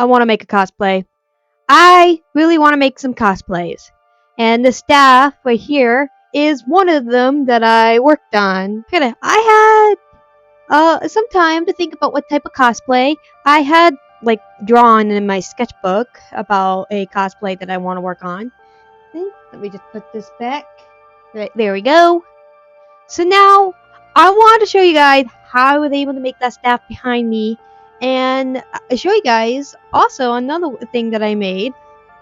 I want to make a cosplay. I really want to make some cosplays. And the staff right here is one of them that I worked on. I had some time to think about what type of cosplay. I had like drawn in my sketchbook about a cosplay that I want to work on. Let me just put this back. Right, there we go. So now I want to show you guys how I was able to make that staff behind me, and show you guys also another thing that I made,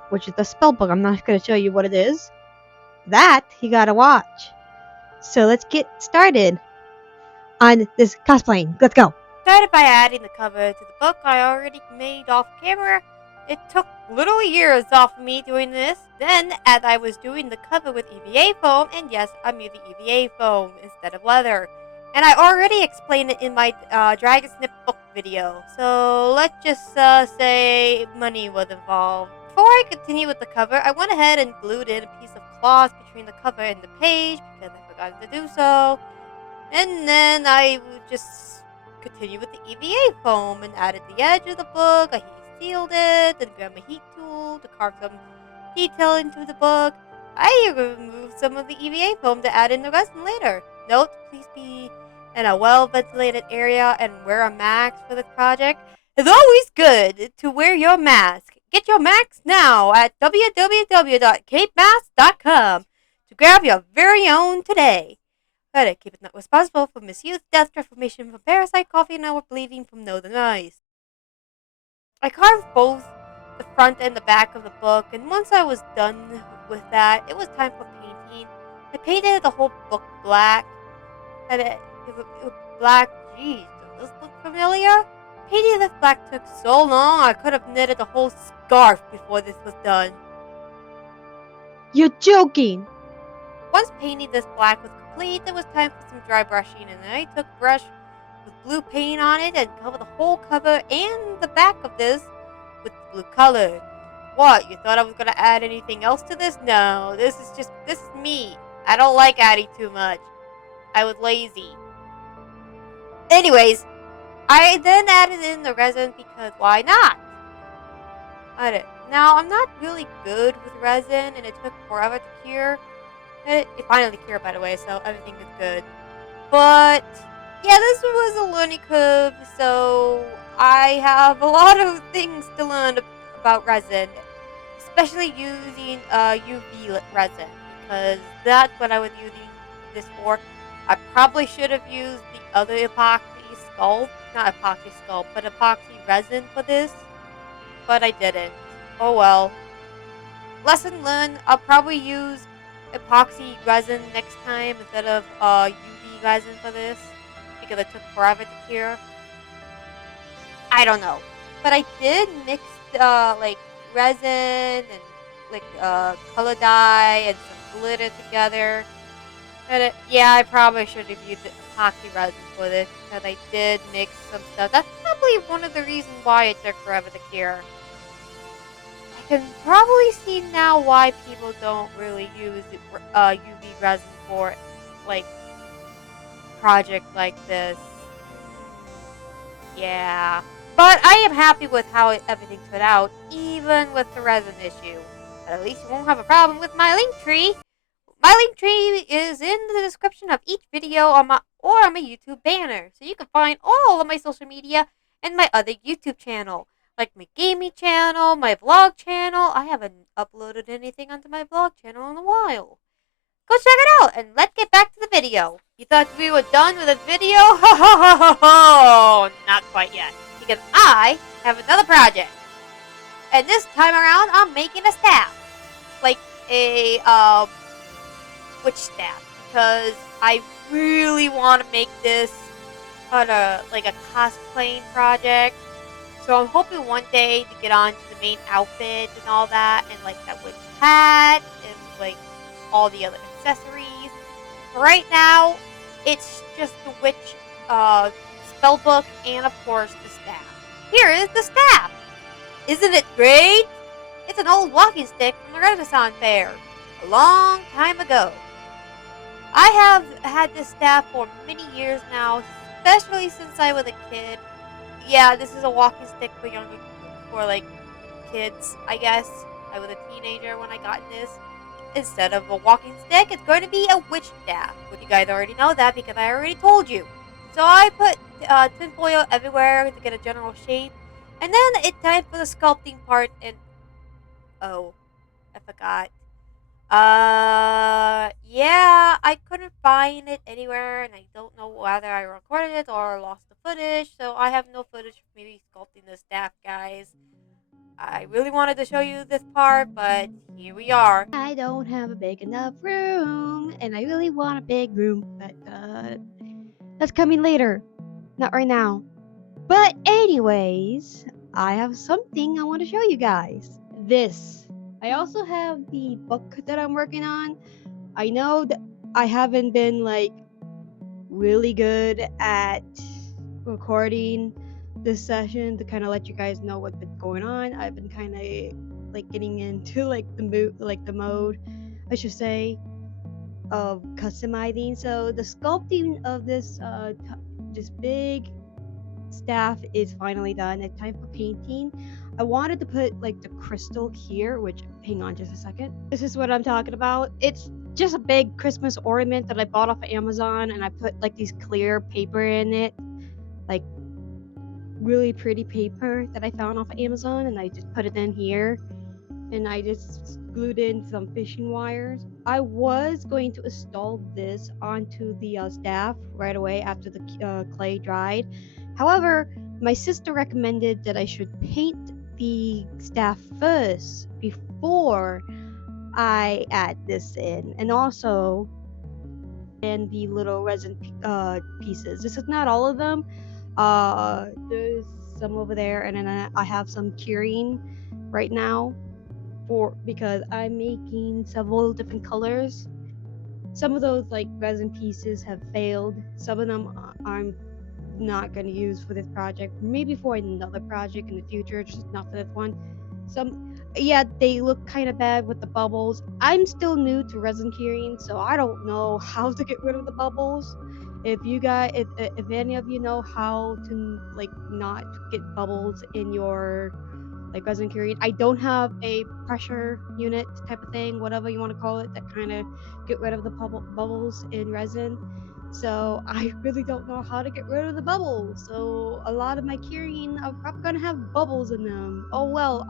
which is the spell book. I'm not going to show you what it is. That you gotta watch. So let's get started on this cosplaying. Let's go. Started by adding the cover to the book I already made off camera. It took literally years off of me doing this. Then, as I was doing the cover with EVA foam, and yes, I'm using EVA foam instead of leather. And I already explained it in my DragonSnip book video. So let's just say money was involved. Before I continue with the cover, I went ahead and glued in a piece of cloth between the cover and the page because I forgot to do so. And then I would just continue with the EVA foam and added the edge of the book. I sealed it, then grabbed my heat tool to carve some detail into the book. I removed some of the EVA foam to add in the resin later. Note, please be in a well-ventilated area and wear a mask for this project. It's always good to wear your mask. Get your mask now at www.capemask.com to grab your very own today. Gotta keep it not responsible for misuse, death, transformation from parasite, coughing, or bleeding from nose and eyes. I carved both the front and the back of the book, and once I was done with that, it was time for painting. I painted the whole book black, and it was black. Geez, does this look familiar? Painting this black took so long, I could have knitted a whole scarf before this was done. You're joking. Once painting this black was complete, it was time for some dry brushing, and I took a brush with blue paint on it and covered the whole cover and the back of this with blue color. What, you thought I was going to add anything else to this? No, this is me. I don't like adding too much. I was lazy. Anyways, I then added in the resin because why not? Now, I'm not really good with resin, and it took forever to cure. It finally cured, by the way, so everything is good. But, yeah, this was a learning curve, so I have a lot of things to learn about resin. Especially using UV resin, because that's what I was using this for. I probably should have used the other epoxy sculpt, not epoxy sculpt, but epoxy resin for this, but I didn't. Oh well. Lesson learned, I'll probably use epoxy resin next time instead of UV resin for this, because it took forever to cure. I don't know, but I did mix like resin and like color dye and some glitter together. And yeah, I probably should have used epoxy resin for this because I did mix some stuff. That's probably one of the reasons why it took forever to cure. I can probably see now why people don't really use UV resin for like project like this. Yeah. But I am happy with how everything turned out, even with the resin issue. But at least you won't have a problem with my link tree. My link tree is in the description of each video on my YouTube banner, so you can find all of my social media and my other YouTube channel, like my gaming channel, my vlog channel. I haven't uploaded anything onto my vlog channel in a while. Go check it out, and let's get back to the video. You thought we were done with this video? Ho ho ho ho ho! Not quite yet, because I have another project. And this time around, I'm making a staff. Like a, witch staff. Because I really want to make this on like a cosplaying project. So I'm hoping one day to get on to the main outfit and all that. And like that witch hat and like all the other accessories. For right now, it's just the witch spellbook and of course the staff. Here is the staff! Isn't it great? It's an old walking stick from the Renaissance fair, a long time ago. I have had this staff for many years now, especially since I was a kid. Yeah, this is a walking stick for for like kids, I guess. I was a teenager when I got this. Instead of a walking stick, it's going to be a witch staff. But you guys already know that because I already told you. So I put tinfoil everywhere to get a general shape. And then it's time for the sculpting part. And oh, I forgot. Yeah, I couldn't find it anywhere, and I don't know whether I recorded it or lost the footage. So I have no footage of me sculpting the staff, guys. I really wanted to show you this part, but here we are. I don't have a big enough room, and I really want a big room, but that's coming later, not right now. But anyways, I have something I want to show you guys. This. I also have the book that I'm working on. I know that I haven't been like really good at recording this session to kind of let you guys know what's been going on. I've been kind of like getting into like the mode, I should say, of customizing. So the sculpting of this big staff is finally done. It's time for painting. I wanted to put like the crystal here, which, hang on just a second. This is what I'm talking about. It's just a big Christmas ornament that I bought off of Amazon, and I put like these clear paper in it, like really pretty paper that I found off of Amazon, and I just put it in here, and I just glued in some fishing wires. I was going to install this onto the staff right away after the clay dried. However, my sister recommended that I should paint the staff first before I add this in, and also and the little resin pieces. This is not all of them. There's some over there, and then I have some curing right now because I'm making several different colors. Some of those like resin pieces have failed. Some of them I'm not going to use for this project. Maybe for another project in the future, just not for this one. Yeah, they look kind of bad with the bubbles. I'm still new to resin curing, so I don't know how to get rid of the bubbles. If you guys, if any of you know how to like not get bubbles in your like resin curing, I don't have a pressure unit type of thing, whatever you want to call it, that kind of get rid of the bubbles in resin. So I really don't know how to get rid of the bubbles. So a lot of my curing are probably gonna have bubbles in them. Oh well,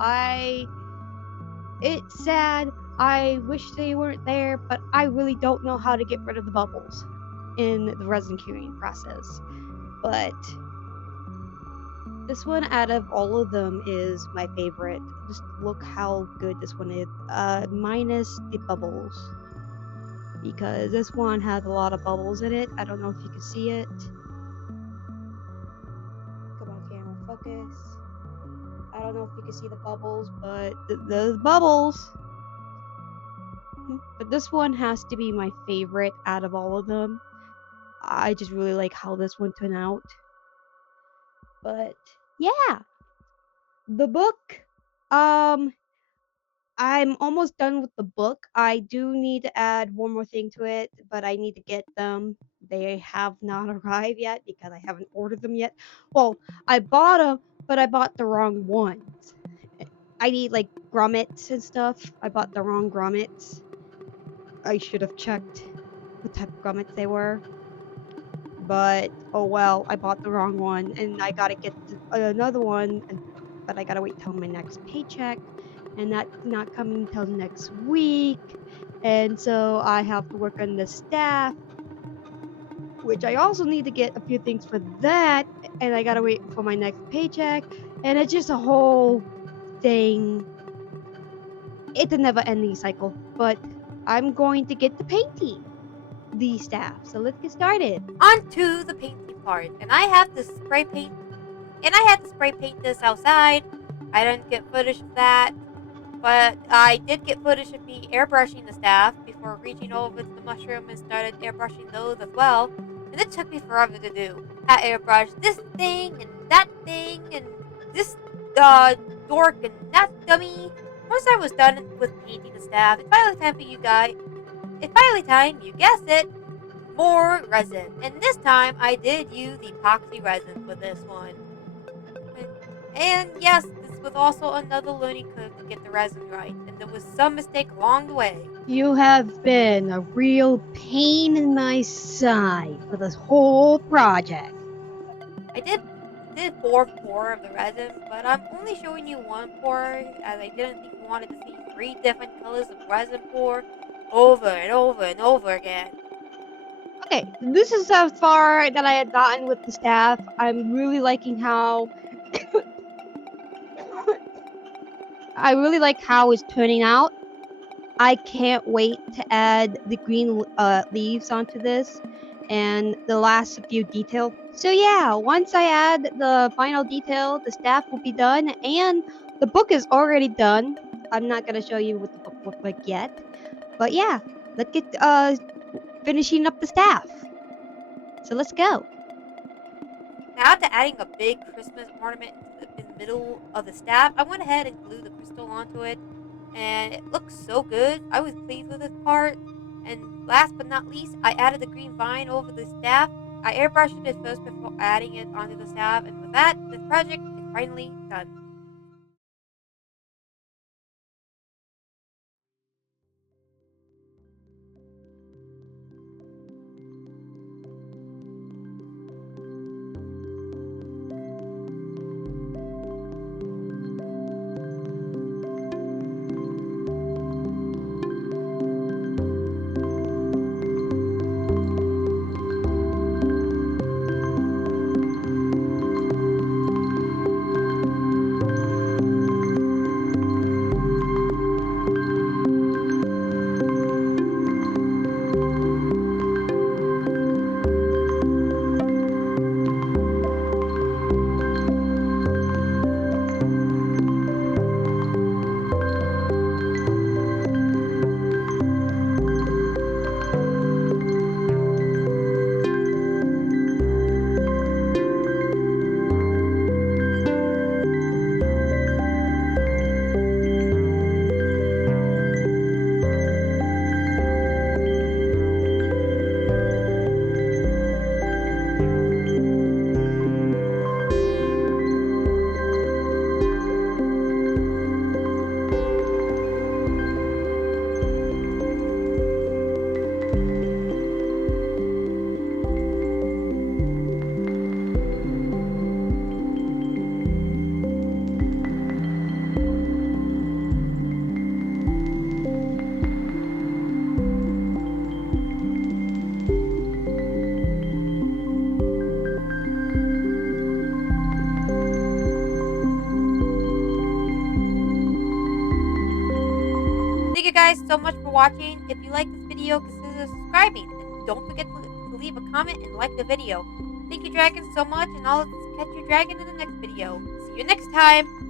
it's sad. I wish they weren't there, but I really don't know how to get rid of the bubbles in the resin curing process. But this one out of all of them is my favorite. Just look how good this one is. Minus the bubbles. Because this one has a lot of bubbles in it. I don't know if you can see it. Come on, camera, focus. I don't know if you can see the bubbles, but those bubbles. But this one has to be my favorite out of all of them. I just really like how this one turned out. But yeah, the book. I'm almost done with the book. I do need to add one more thing to it, but I need to get them. They have not arrived yet because I haven't ordered them yet. Well, I bought them, but I bought the wrong ones. I need like grommets and stuff. I bought the wrong grommets. I should have checked what type of grommets they were. But oh well, I bought the wrong one, and I gotta get another one, but I gotta wait till my next paycheck, and that's not coming till next week. And so I have to work on the staff, which I also need to get a few things for that, and I gotta wait for my next paycheck, and it's just a whole thing. It's a never-ending cycle, but I'm going to get to painting the staff. So let's get started. On to the painting part, and I have to spray paint. And I had to spray paint this outside. I didn't get footage of that, but I did get footage of me airbrushing the staff before reaching over to the mushroom and started airbrushing those as well. And it took me forever to do. I airbrushed this thing and that thing and this dork and that dummy. Once I was done with painting the staff, it's finally time for you guys. It's finally time, you guessed it, more resin. And this time I did use epoxy resin for this one. And yes, this was also another learning curve to get the resin right, and there was some mistake along the way. You have been a real pain in my side for this whole project. I did 4 pour of the resin, but I'm only showing you 1 pour as I didn't think you wanted to see 3 different colors of resin pour over and over and over again. Okay, this is how far that I had gotten with the staff. I'm really liking how I really like how it's turning out. I can't wait to add the green leaves onto this and the last few detail. So yeah, once I add the final detail, the staff will be done and the book is already done. I'm not gonna show you what the book looks like yet, but yeah, let's get finishing up the staff. So let's go. Now, after adding a big Christmas ornament in the middle of the staff, I went ahead and glued the crystal onto it, and it looks so good. I was pleased with this part. And last but not least, I added the green vine over the staff. I airbrushed it first before adding it onto the staff, and with that, this project is finally done. Thank you guys so much for watching. If you like this video, consider subscribing. And don't forget to leave a comment and like the video. Thank you, dragons, so much, and I'll catch your dragon in the next video. See you next time.